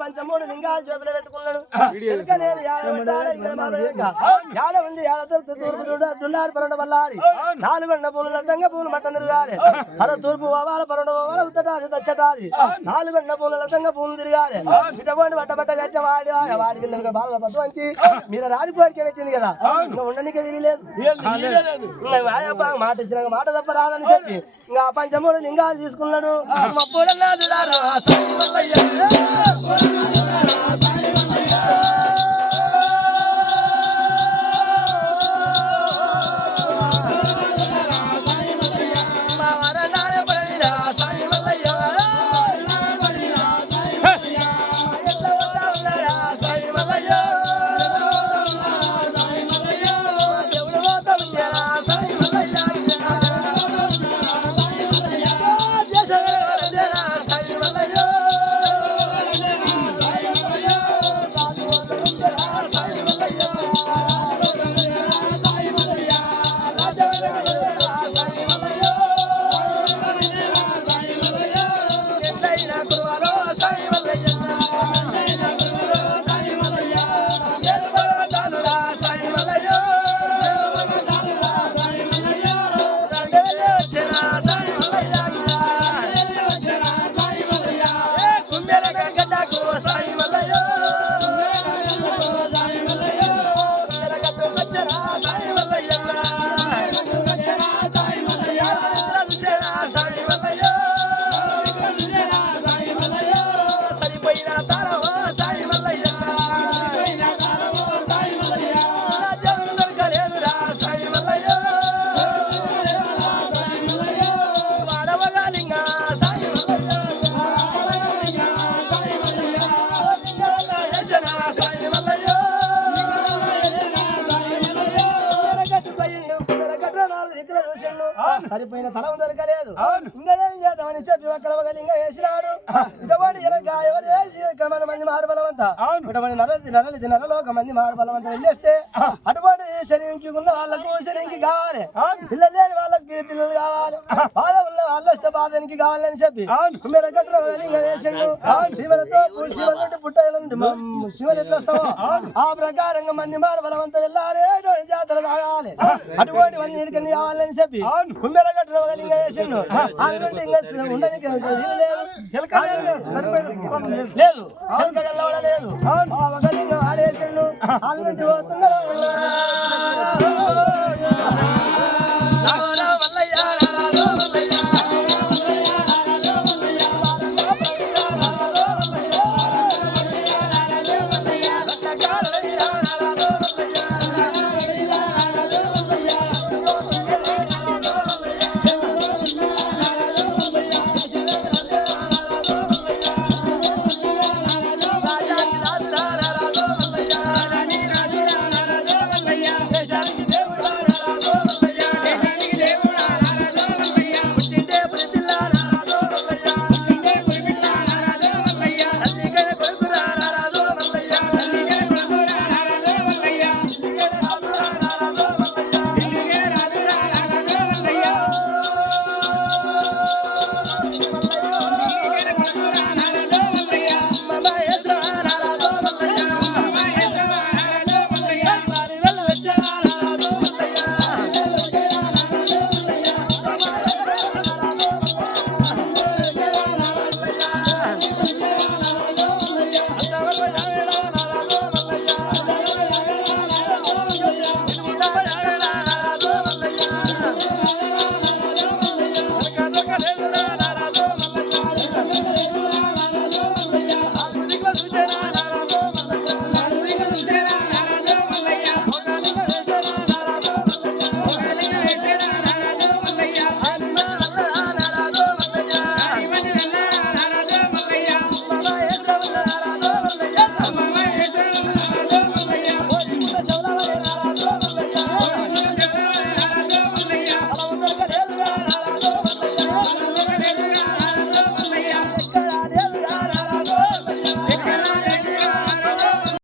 పంచమూడు లింగాలు చేపలు పెట్టుకున్నాడు నాలుగొండ పూలు దంగ పూలు మట్ట తిరగాలి అర తూర్పు పోవాలి పరొండ పోవాలి ఉత్తటాది తచ్చటాది నాలుగొండ పూల దంగ పూలు తిరగాలి ఇటువంటి బట్ట బట్ట గట్ట వాడి వాడి పిల్లలకి బాల పశు వంచి మీరు రాజు కోరిక పెట్టింది కదా ఇంకా ఉండడానికి తెలియలేదు మాట ఇచ్చినాక మాట తప్ప రాదని చెప్పి ఇంకా పంచమూడు లింగాలు తీసుకున్నాడు సరిపోయిన తలం దొరకలేదు ఇంకా ఏం చేద్దామని చెప్పి అక్కడ ఒక లింగ వేసినాడు ఇటువంటి ఎవరు వేసి ఇక్కడ మంది మారు బలవంత ఇటువంటి నరలు ఒక మంది మారు బలవంత వెళ్ళేస్తే అటువంటి శరీరంకి ఉన్న వాళ్ళకు శరీరంకి కావాలి పిల్లలు లేని వాళ్ళకి పిల్లలు కావాలి బాధ ఉన్న వాళ్ళు వస్తే బాధనికి కావాలని చెప్పి మీరు గట్టిన లింగ వేసిండు శివులతో శివుల పుట్ట శివులు ఎట్లా వస్తామో ఆ ప్రకారంగా మంది మారు బలవంత వెళ్ళాలి జాతర తాగాలి అటువంటి వాళ్ళని కావాలని చెప్పి లేదు లేదు ఆడేసిండు అల్లుంటి పోతున్నాడు